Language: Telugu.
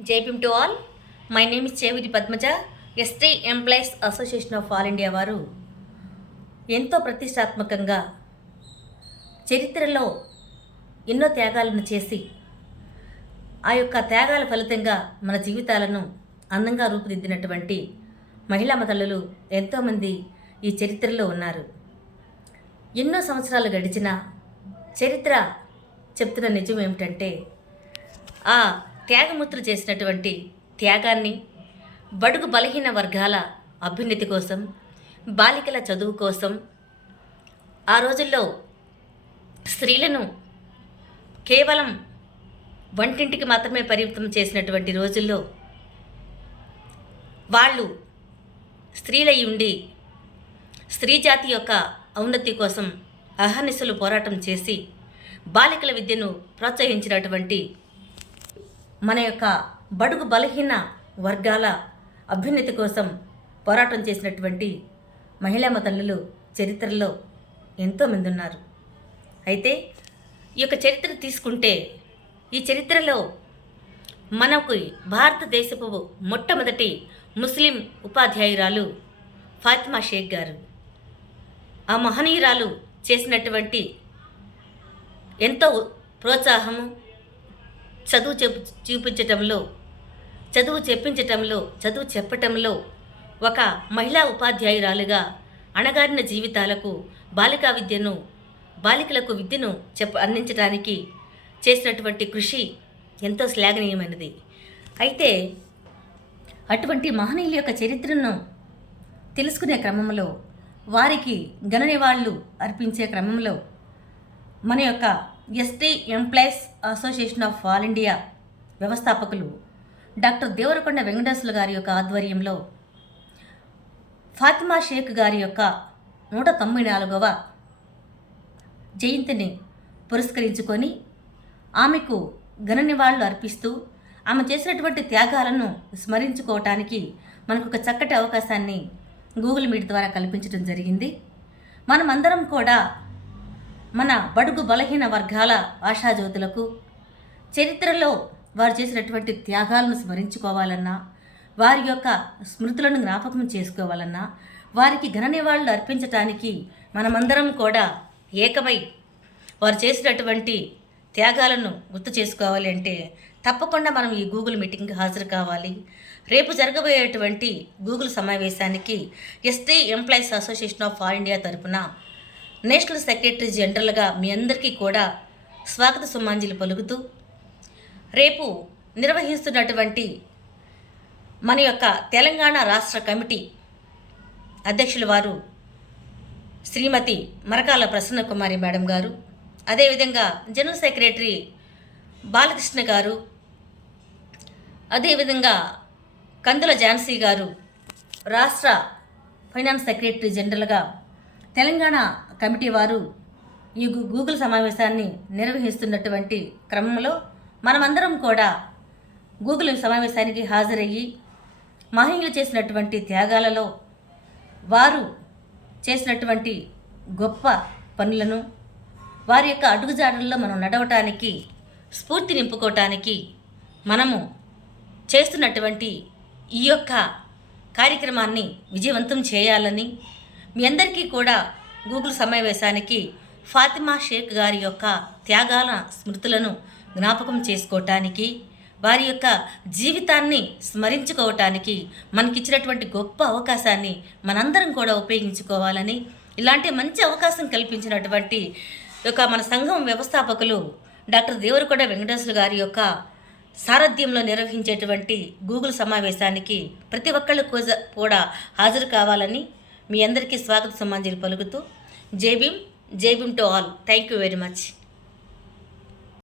Jai Bhim to all. My name is Cheviri Padmaja. ST Employees Association of All India వారు ఎంతో ప్రతిష్టాత్మకంగా చరిత్రలో ఎన్నో త్యాగాలను చేసి ఆ యొక్క త్యాగాల ఫలితంగా మన జీవితాలను అందంగా రూపుదిద్దినటువంటి మహిళా మతలు ఎంతోమంది ఈ చరిత్రలో ఉన్నారు. ఎన్నో సంవత్సరాలు గడిచిన చరిత్ర చెప్తున్న నిజం ఏమిటంటే ఆ త్యాగముత్రులు చేసినటువంటి త్యాగాన్ని బడుగు బలహీన వర్గాల అభ్యున్నతి కోసం బాలికల చదువు కోసం ఆ రోజుల్లో స్త్రీలను కేవలం వంటింటికి మాత్రమే పరిమితం చేసినటువంటి రోజుల్లో వాళ్ళు స్త్రీలై ఉండి స్త్రీ జాతి యొక్క ఔన్నతి కోసం అహర్నిశలు పోరాటం చేసి బాలికల విద్యను ప్రోత్సహించినటువంటి మన యొక్క బడుగు బలహీన వర్గాల అభ్యున్నతి కోసం పోరాటం చేసినటువంటి మహిళా తల్లులు చరిత్రలో ఎంతోమంది ఉన్నారు. అయితే ఈ యొక్క చరిత్ర తీసుకుంటే ఈ చరిత్రలో మనకు భారతదేశపు మొట్టమొదటి ముస్లిం ఉపాధ్యాయురాలు ఫాతిమా షేక్ గారు. ఆ మహనీయురాలు చేసినటువంటి ఎంతో ప్రోత్సాహము చదువు చెప్పు చూపించటంలో చదువు చెప్పించటంలో చదువు చెప్పటంలో ఒక మహిళా ఉపాధ్యాయురాలుగా అణగారిన జీవితాలకు బాలికా విద్యను బాలికలకు విద్యను చెప్ప అందించడానికి చేసినటువంటి కృషి ఎంతో శ్లాఘనీయమైనది. అయితే అటువంటి మహనీయుల యొక్క చరిత్రను తెలుసుకునే క్రమంలో వారికి ఘన నివాళులు అర్పించే క్రమంలో మన యొక్క ST Employees Association of All India వ్యవస్థాపకులు డాక్టర్ దేవరకొండ వెంకటేశ్వర గారి యొక్క ఆధ్వర్యంలో ఫాతిమా షేక్ గారి యొక్క నూట తొంభై నాలుగవ జయంతిని పురస్కరించుకొని ఆమెకు ఘన నివాళులు అర్పిస్తూ ఆమె చేసినటువంటి త్యాగాలను స్మరించుకోవటానికి మనకు ఒక చక్కటి అవకాశాన్ని గూగుల్ మీట్ ద్వారా కల్పించడం జరిగింది. మనమందరం కూడా మన బడుగు బలహీన వర్గాల ఆశాజ్యోతులకు చరిత్రలో వారు చేసినటువంటి త్యాగాలను స్మరించుకోవాలన్నా వారి యొక్క స్మృతులను జ్ఞాపకం చేసుకోవాలన్నా వారికి ఘన నివాళులు అర్పించటానికి మనమందరం కూడా ఏకమై వారు చేసినటువంటి త్యాగాలను గుర్తు చేసుకోవాలి అంటే తప్పకుండా మనం ఈ గూగుల్ మీటింగ్కి హాజరు కావాలి. రేపు జరగబోయేటువంటి గూగుల్ సమావేశానికి ST Employees Association of All India తరపున నేషనల్ సెక్రటరీ జనరల్గా మీ అందరికీ కూడా స్వాగత సుమాంజలి పలుకుతూ రేపు నిర్వహిస్తున్నటువంటి మన యొక్క తెలంగాణ రాష్ట్ర కమిటీ అధ్యక్షుల వారు శ్రీమతి మరకాల ప్రసన్న కుమారి మేడం గారు అదేవిధంగా జనరల్ సెక్రటరీ బాలకృష్ణ గారు అదేవిధంగా కందుల ఝాన్సీ గారు రాష్ట్ర ఫైనాన్స్ సెక్రటరీ జనరల్గా తెలంగాణ కమిటీ వారు ఈ గూగుల్ సమావేశాన్ని నిర్వహిస్తున్నటువంటి క్రమంలో మనమందరం కూడా గూగుల్ సమావేశానికి హాజరయ్యి మహిళలు చేసినటువంటి త్యాగాలలో వారు చేసినటువంటి గొప్ప పనులను వారి యొక్క అడుగుజాడల్లో మనం నడవటానికి స్ఫూర్తి నింపుకోవటానికి మనము చేస్తున్నటువంటి ఈ యొక్క కార్యక్రమాన్ని విజయవంతం చేయాలని మీ అందరికీ కూడా గూగుల్ సమావేశానికి ఫాతిమా షేక్ గారి యొక్క త్యాగాల స్మృతులను జ్ఞాపకం చేసుకోవటానికి వారి యొక్క జీవితాన్ని స్మరించుకోవటానికి మనకిచ్చినటువంటి గొప్ప అవకాశాన్ని మనందరం కూడా ఉపయోగించుకోవాలని ఇలాంటి మంచి అవకాశం కల్పించినటువంటి యొక్క మన సంఘం వ్యవస్థాపకులు డాక్టర్ దేవరకొండ వెంకటేశ్వర గారి యొక్క సారథ్యంలో నిర్వహించేటువంటి గూగుల్ సమావేశానికి ప్రతి ఒక్కళ్ళు కూడా హాజరు కావాలని మీ అందరికీ స్వాగత సమాజాలు పలుకుతూ. Jai Bhim Jai Bhim to all. Thank you very much